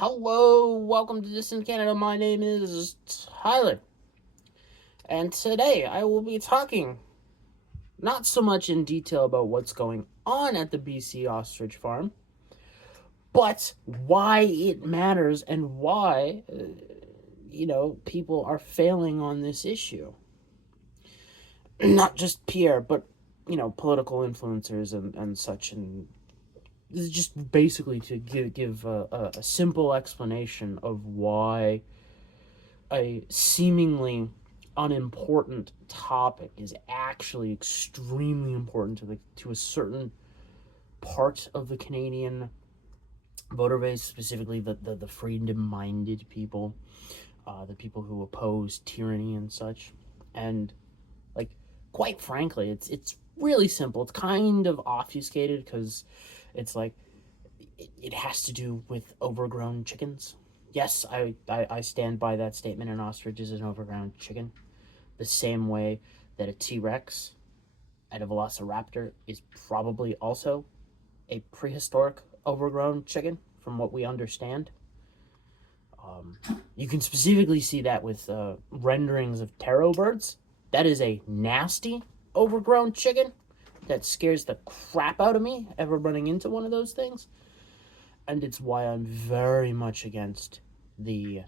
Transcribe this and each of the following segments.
Hello, welcome to Dissident Canada. My name is Tyler, and today I will be talking not so much in detail about what's going on at the BC Ostrich farm, but why it matters and why, people are failing on this issue. Not just Pierre, but, political influencers and such. And this is just basically to give a simple explanation of why a seemingly unimportant topic is actually extremely important to a certain part of the Canadian voter base, specifically the freedom-minded people, the people who oppose tyranny and such. And like, quite frankly, it's really simple. It's kind of obfuscated because it's like it has to do with overgrown chickens. Yes, I stand by that statement. An ostrich is an overgrown chicken. The same way that a T-Rex and a velociraptor is probably also a prehistoric overgrown chicken, from what we understand. You can specifically see that with renderings of taro birds. That is a nasty overgrown chicken that scares the crap out of me ever running into one of those things. And it's why I'm very much against the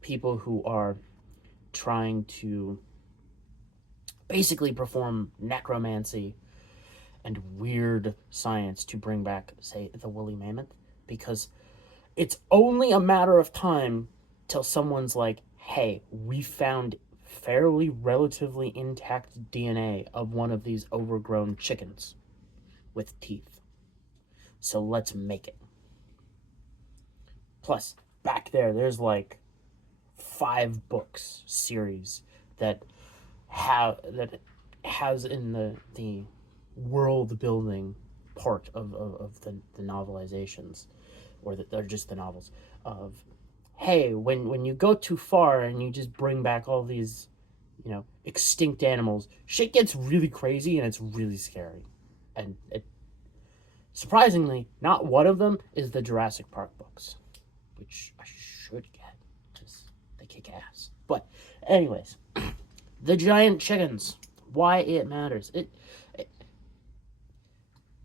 people who are trying to basically perform necromancy and weird science to bring back, say, the woolly mammoth, because it's only a matter of time till someone's like, hey, we found fairly relatively intact DNA of one of these overgrown chickens with teeth. So let's make it. Plus, back there's like 5 books series that has in the world building part of the novelizations, or they're just the novels of, hey, when you go too far and you just bring back all these extinct animals, shit gets really crazy and it's really scary. And surprisingly, not one of them is the Jurassic Park books, which I should get because they kick ass. But anyways, the giant chickens, why it matters.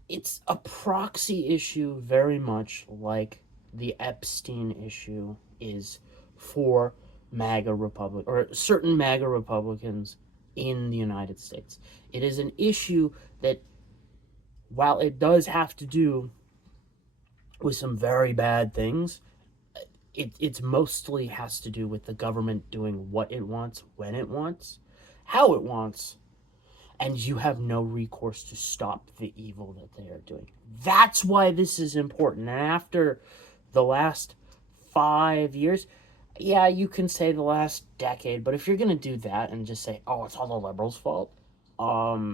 It's a proxy issue, very much like the Epstein issue is for MAGA Republic, or certain MAGA Republicans in the United States. It is an issue that, while it does have to do with some very bad things, it's mostly has to do with the government doing what it wants, when it wants, how it wants, and you have no recourse to stop the evil that they are doing. That's why this is important. And after the last 5 years, yeah, you can say the last decade, but if you're going to do that and just say, oh, it's all the liberals' fault, all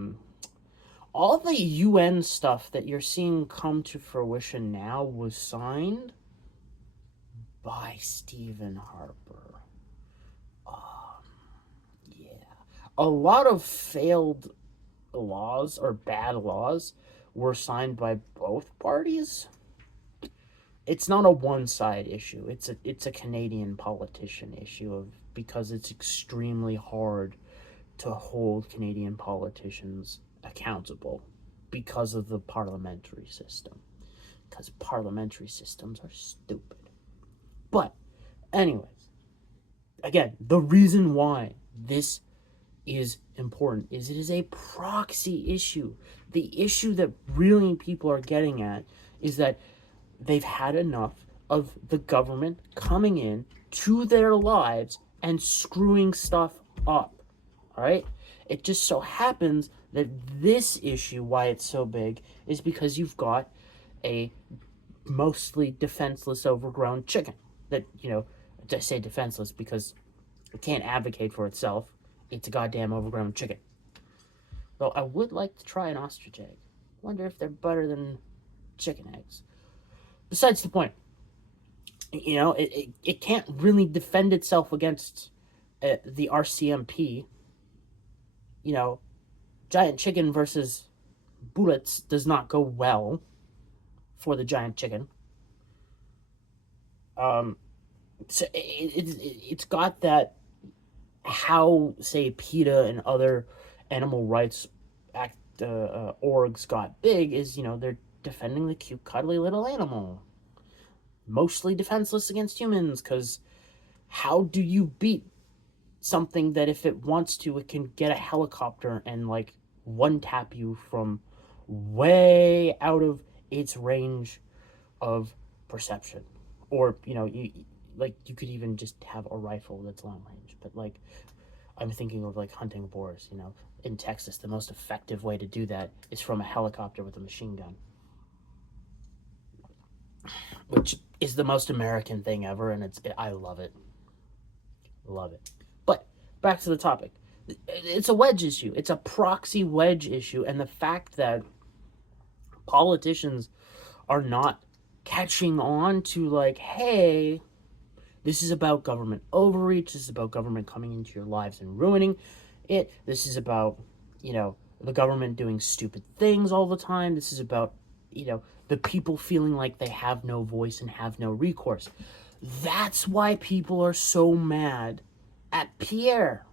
the UN stuff that you're seeing come to fruition now was signed by Stephen Harper. Yeah. A lot of failed laws or bad laws were signed by both parties. It's not a one-side issue. It's a Canadian politician issue, because it's extremely hard to hold Canadian politicians accountable because of the parliamentary system. Because parliamentary systems are stupid. But anyways, again, the reason why this is important is it is a proxy issue. The issue that really people are getting at is that they've had enough of the government coming in to their lives and screwing stuff up. All right? It just so happens that this issue, why it's so big, is because you've got a mostly defenseless, overgrown chicken that, I say defenseless because it can't advocate for itself. It's a goddamn overgrown chicken. Though I would like to try an ostrich egg. Wonder if they're better than chicken eggs. Besides the point, it can't really defend itself against the RCMP. Giant chicken versus bullets does not go well for the giant chicken. So it's got that, how, say, PETA and other animal rights act orgs got big is, they're defending the cute, cuddly little animal, mostly defenseless against humans, because how do you beat something that if it wants to, it can get a helicopter and, like, one tap you from way out of its range of perception? Or, you could even just have a rifle that's long range. But, like, I'm thinking of, like, hunting boars, in Texas. The most effective way to do that is from a helicopter with a machine gun, which is the most American thing ever, and I love it. Love it. But back to the topic. It's a wedge issue. It's a proxy wedge issue, and the fact that politicians are not catching on to, like, hey, this is about government overreach. This is about government coming into your lives and ruining it. This is about, the government doing stupid things all the time. This is about, the people feeling like they have no voice and have no recourse. That's why people are so mad at Pierre.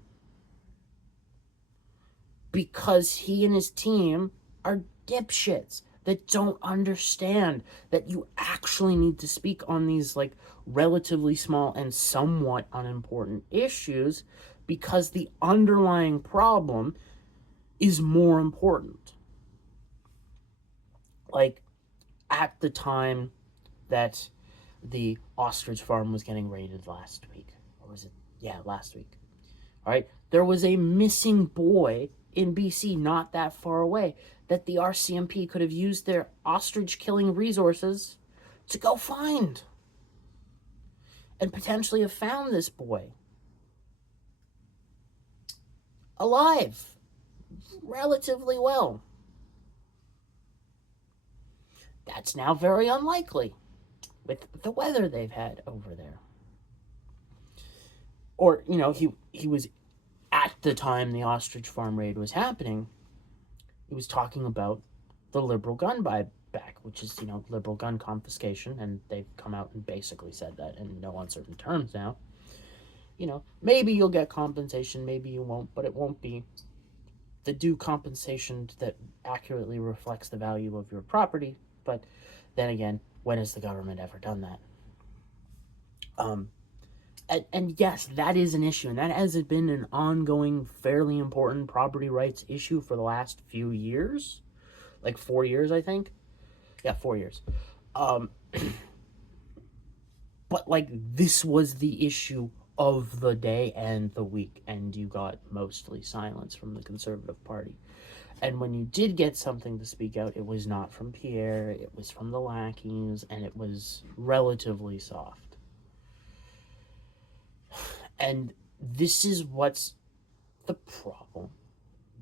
Because he and his team are dipshits that don't understand that you actually need to speak on these, like, relatively small and somewhat unimportant issues, because the underlying problem is more important. Like, at the time that the ostrich farm was getting raided last week, or was it? Yeah, last week. All right, there was a missing boy in BC not that far away that the RCMP could have used their ostrich killing resources to go find and potentially have found this boy alive relatively well. That's now very unlikely with the weather they've had over there. Or, he was, at the time the ostrich farm raid was happening, he was talking about the liberal gun buyback, which is, liberal gun confiscation, and they've come out and basically said that in no uncertain terms now. Maybe you'll get compensation, maybe you won't, but it won't be the due compensation that accurately reflects the value of your property. But then again, when has the government ever done that? And yes, that is an issue, and that has been an ongoing, fairly important property rights issue for the last few years. Like 4 years, I think. Yeah, 4 years. But, like, this was the issue of the day and the week, and you got mostly silence from the Conservative Party. And when you did get something to speak out, it was not from Pierre, it was from the lackeys, and it was relatively soft. And this is what's the problem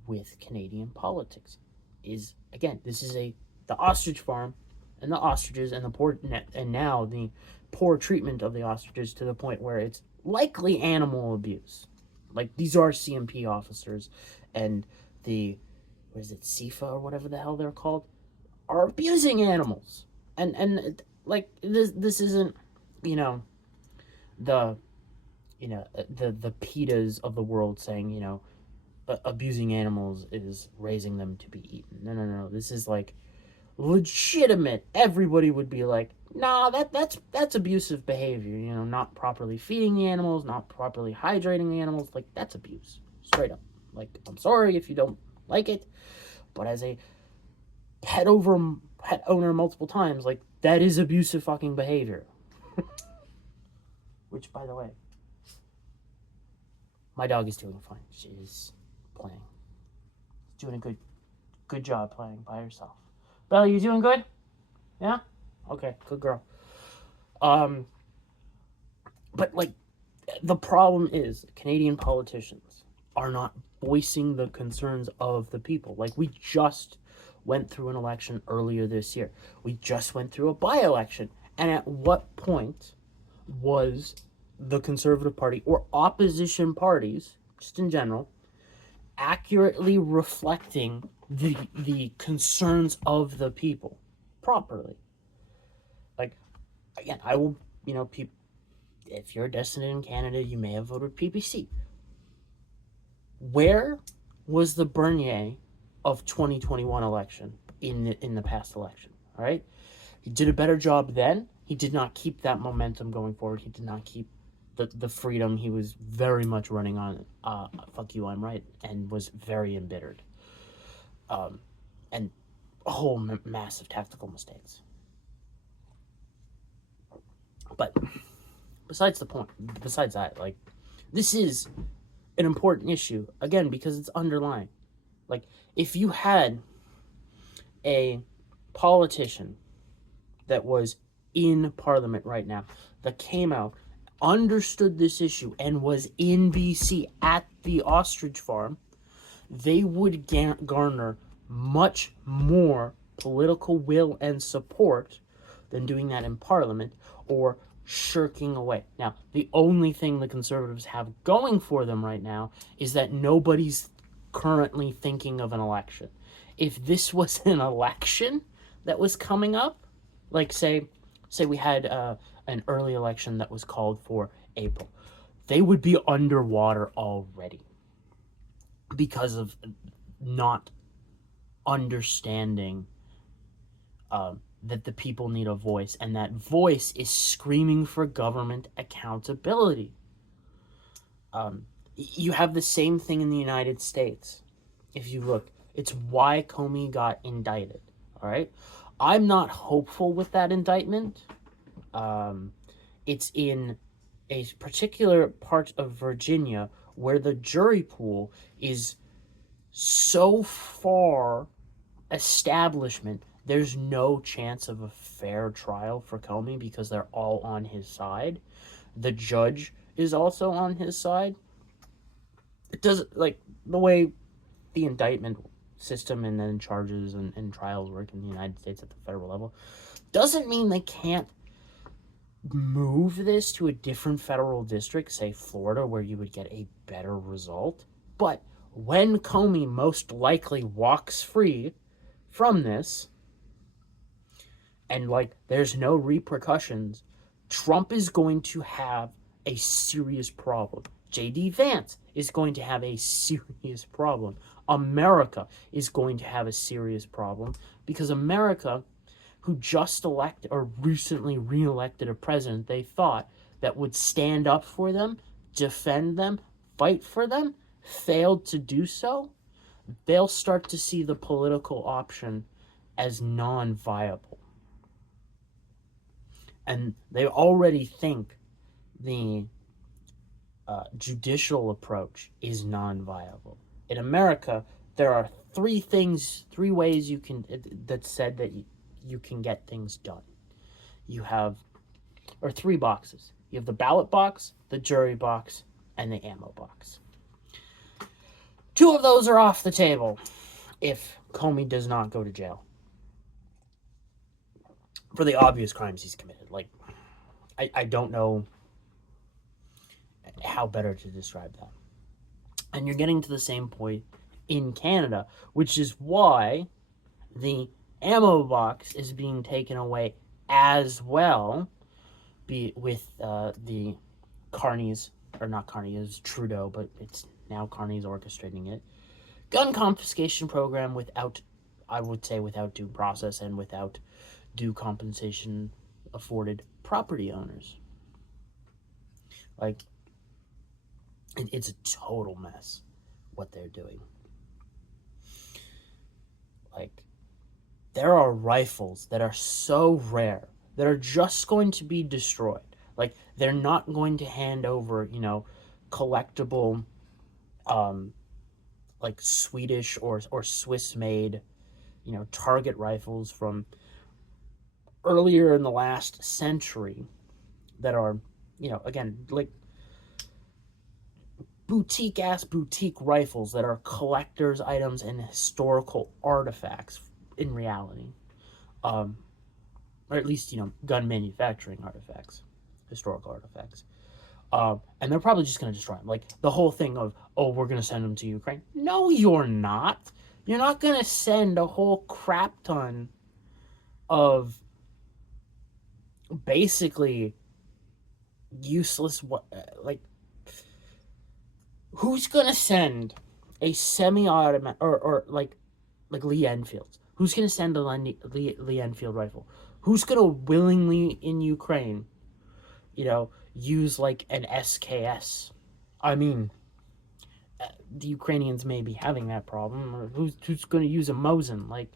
with Canadian politics. Is, again, this is the ostrich farm and the ostriches and the poor, and now the poor treatment of the ostriches to the point where it's likely animal abuse. Like, these are CMP officers, and the, what is it, CIFA or whatever the hell they're called, are abusing animals. And like, this isn't, the PETAs of the world saying, abusing animals is raising them to be eaten. No. This is, like, legitimate. Everybody would be like, nah, that's abusive behavior. Not properly feeding the animals, not properly hydrating the animals. Like, that's abuse, straight up. Like, I'm sorry if you don't like it, but as a pet owner multiple times, like, that is abusive fucking behavior. Which, by the way, my dog is doing fine. She's playing. She's doing a good job playing by herself. Bella, you doing good? Yeah? Okay, good girl. But, like, the problem is Canadian politicians are not voicing the concerns of the people. Like, we just went through an election earlier this year. We just went through a by-election. And at what point was the Conservative Party or opposition parties, just in general, accurately reflecting the concerns of the people properly? Like, again, I will if you're a dissident in Canada, you may have voted PPC. Where was the Bernier of 2021 election in the past election? All right, he did a better job then. He did not keep that momentum going forward. He did not keep the freedom. He was very much running on fuck you, I'm right, and was very embittered. And a whole massive tactical mistakes. But besides that, like, this is an important issue, again, because it's underlying. Like, if you had a politician that was in Parliament right now that came out, understood this issue, and was in BC at the Ostrich farm, they would garner much more political will and support than doing that in Parliament or shirking away. Now, the only thing the Conservatives have going for them right now is that nobody's currently thinking of an election. If this was an election that was coming up, like say we had an early election that was called for April, they would be underwater already because of not understanding that the people need a voice, and that voice is screaming for government accountability. You have the same thing in the United States. If you look, it's why Comey got indicted. All right, I'm not hopeful with that indictment. It's in a particular part of Virginia where the jury pool is so far establishment, there's no chance of a fair trial for Comey because they're all on his side. The judge is also on his side. It doesn't, like, the way the indictment system and then charges and trials work in the United States at the federal level doesn't mean they can't move this to a different federal district, say Florida, where you would get a better result. But when Comey most likely walks free from this, and, like, there's no repercussions, Trump is going to have a serious problem. J.D. Vance is going to have a serious problem. America is going to have a serious problem because America, who just elected or recently re-elected a president they thought that would stand up for them, defend them, fight for them, failed to do so. They'll start to see the political option as non-viable. And they already think the judicial approach is non-viable. In America, there are three ways you can, that's said that you can get things done. You have, or three boxes. You have the ballot box, the jury box, and the ammo box. Two of those are off the table if Comey does not go to jail for the obvious crimes he's committed. Like, I don't know how better to describe that. And you're getting to the same point in Canada, which is why the ammo box is being taken away as well, with the Carney's, or not Carney, it's Trudeau, but it's now Carney's orchestrating it, gun confiscation program without due process and without due compensation afforded property owners. Like, it's a total mess what they're doing. Like, there are rifles that are so rare that are just going to be destroyed. Like, they're not going to hand over, collectible, like Swedish or Swiss made, target rifles from earlier in the last century that are, again, like boutique rifles that are collector's items and historical artifacts in reality. Or at least, gun manufacturing artifacts, historical artifacts. And they're probably just going to destroy them. Like, the whole thing of, we're going to send them to Ukraine. No, you're not. You're not going to send a whole crap ton of basically useless. What like who's gonna send a semi-automatic or like Lee Enfields? Who's gonna send a Lee Enfield rifle? Who's gonna willingly in Ukraine, use like an SKS? I mean, the Ukrainians may be having that problem. Or who's gonna use a Mosin? Like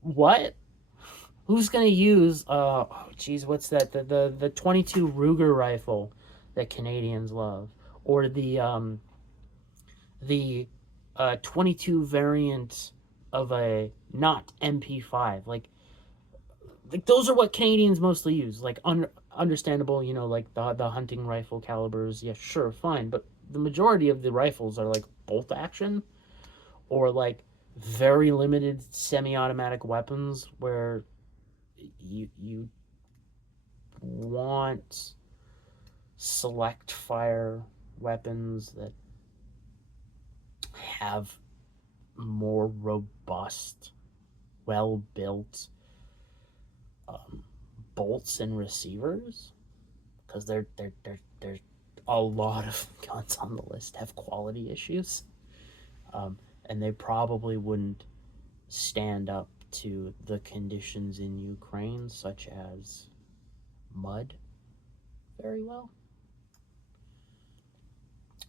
what? Who's gonna use what's that? The 22 Ruger rifle that Canadians love, or the 22 variant of a not MP5. Like those are what Canadians mostly use. Like understandable, like the hunting rifle calibers. Yeah, sure, fine, but the majority of the rifles are like bolt action or like very limited semi-automatic weapons where you want select fire weapons that have more robust, well built bolts and receivers, because there's a lot of guns on the list have quality issues, and they probably wouldn't stand up to the conditions in Ukraine, such as mud, very well.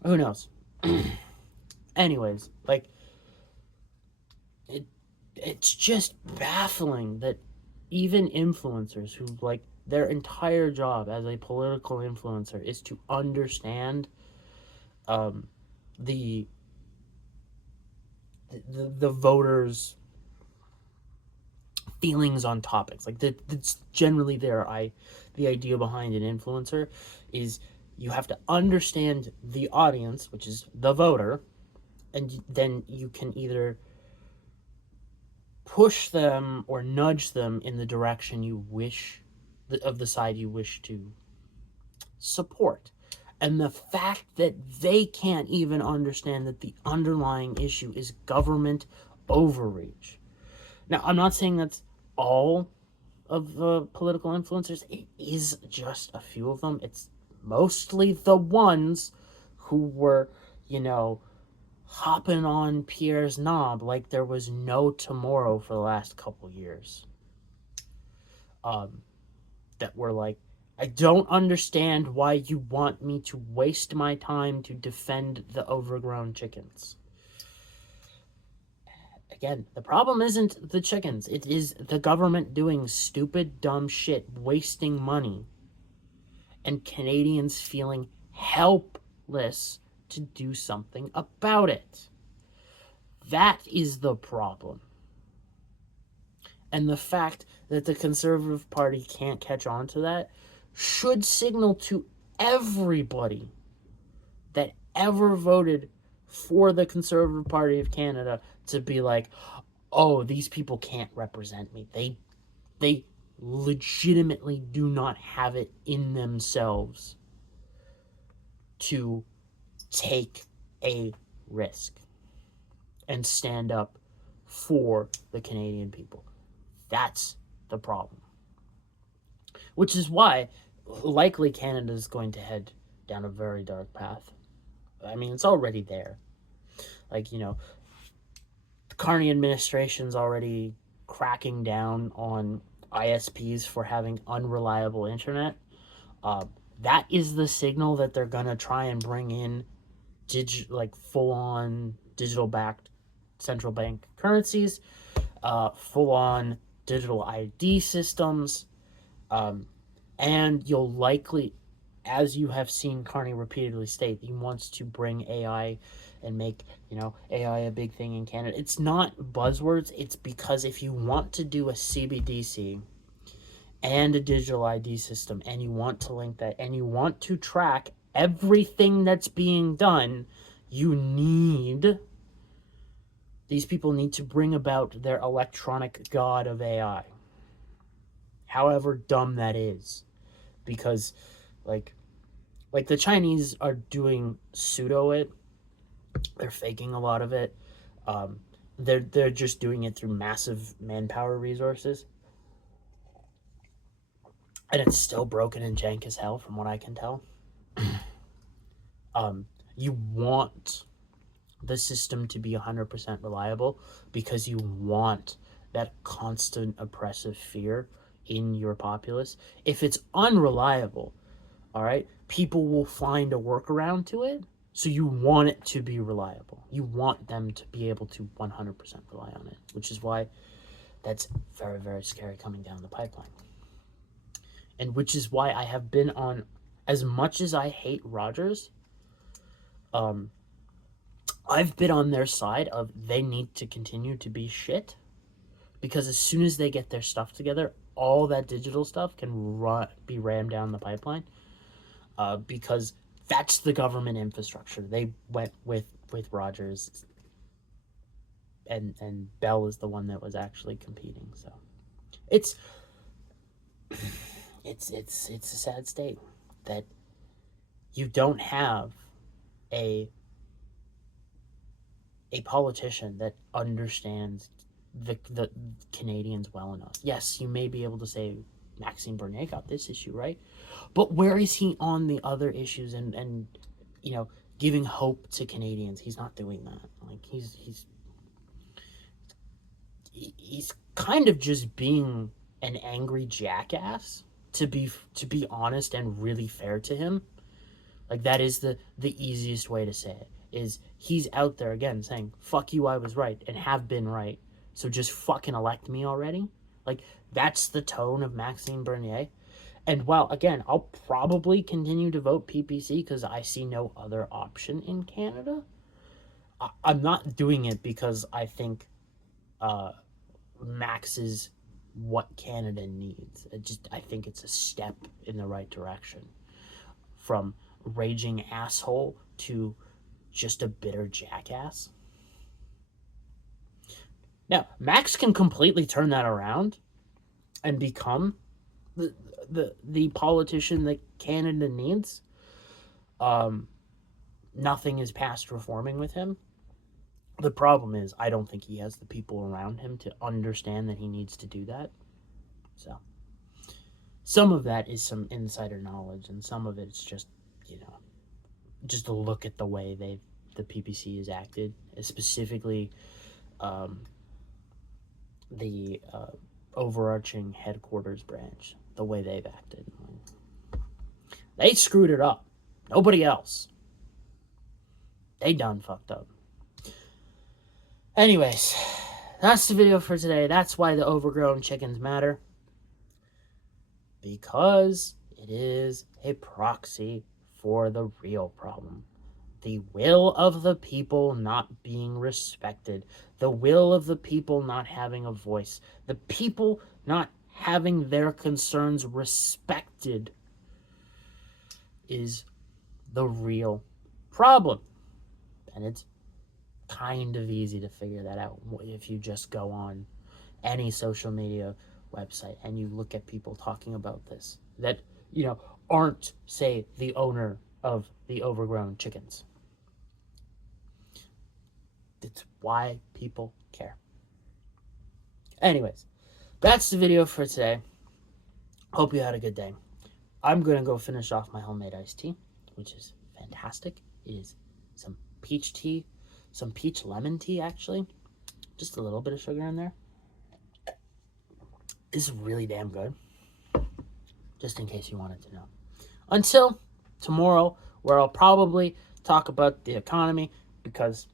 Who knows? Anyways, like it's just baffling that even influencers who like their entire job as a political influencer is to understand the the voters' feelings on topics. Like that's generally the idea behind an influencer is you have to understand the audience, which is the voter, and then you can either push them or nudge them in the direction you wish, of the side you wish to support. And the fact that they can't even understand that the underlying issue is government overreach. Now, I'm not saying that's all of the political influencers. It is just a few of them. It's mostly the ones who were, hopping on Pierre's knob like there was no tomorrow for the last couple years. That were like, I don't understand why you want me to waste my time to defend the overgrown chickens. Again, the problem isn't the chickens. It is the government doing stupid, dumb shit, wasting money, and Canadians feeling helpless to do something about it. That is the problem. And the fact that the Conservative Party can't catch on to that should signal to everybody that ever voted for the Conservative Party of Canada to be like, oh, these people can't represent me. They legitimately do not have it in themselves to take a risk and stand up for the Canadian people. That's the problem. Which is why likely Canada is going to head down a very dark path. I mean, it's already there. Like, the Carney administration's already cracking down on ISPs for having unreliable internet. That is the signal that they're going to try and bring in full-on digital-backed central bank currencies, full-on digital ID systems, and you'll likely, as you have seen Carney repeatedly state, he wants to bring AI and make, AI a big thing in Canada. It's not buzzwords. It's because if you want to do a CBDC and a digital ID system, and you want to link that, and you want to track everything that's being done, these people need to bring about their electronic god of AI. However dumb that is. Because, like the Chinese are doing pseudo it. They're faking a lot of it. They're just doing it through massive manpower resources. and it's still broken and jank as hell from what I can tell. You want the system to be 100% reliable because you want that constant oppressive fear in your populace. If it's unreliable, all right, people will find a workaround to it. So you want it to be reliable. You want them to be able to 100% rely on it, which is why that's very, very scary coming down the pipeline. And which is why I have been on, as much as I hate Rogers, I've been on their side of they need to continue to be shit, because as soon as they get their stuff together, all that digital stuff can be rammed down the pipeline, because that's the government infrastructure. They went with Rogers, and Bell is the one that was actually competing. So it's a sad state that you don't have a politician that understands the Canadians well enough. Yes, you may be able to say Maxime Bernier got this issue right, but where is he on the other issues and giving hope to Canadians? He's not doing that. Like he's kind of just being an angry jackass, to be honest and really fair to him. Like, that is the easiest way to say it, is he's out there again saying, fuck you, I was right and have been right, so just fucking elect me already. Like, that's the tone of Maxime Bernier. And while, again, I'll probably continue to vote PPC because I see no other option in Canada, I'm not doing it because I think Max is what Canada needs. I think it's a step in the right direction, from raging asshole to just a bitter jackass. Now, Max can completely turn that around and become the politician that Canada needs. Nothing is past reforming with him. The problem is, I don't think he has the people around him to understand that he needs to do that. So, some of that is some insider knowledge, and some of it's just, just a look at the way the PPC has acted, specifically the overarching headquarters branch, the way they've acted. They screwed it up. Nobody else. They done fucked up. Anyways, that's the video for today. That's why the overgrown chickens matter. Because it is a proxy for the real problem. The will of the people not being respected. The will of the people not having a voice. The people not having their concerns respected is the real problem. And it's kind of easy to figure that out if you just go on any social media website and you look at people talking about this that aren't, say, the owner of the overgrown chickens. It's why people care. Anyways, that's the video for today. Hope you had a good day. I'm gonna go finish off my homemade iced tea, which is fantastic. It is some peach tea, some peach lemon tea, actually. Just a little bit of sugar in there. It's really damn good. Just in case you wanted to know. Until tomorrow, where I'll probably talk about the economy, because,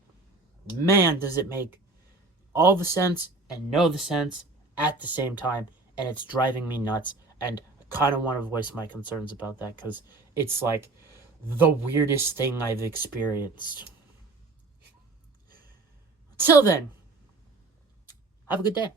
man, does it make all the sense and no the sense at the same time, and it's driving me nuts, and I kind of want to voice my concerns about that, because it's like the weirdest thing I've experienced. Till then, have a good day.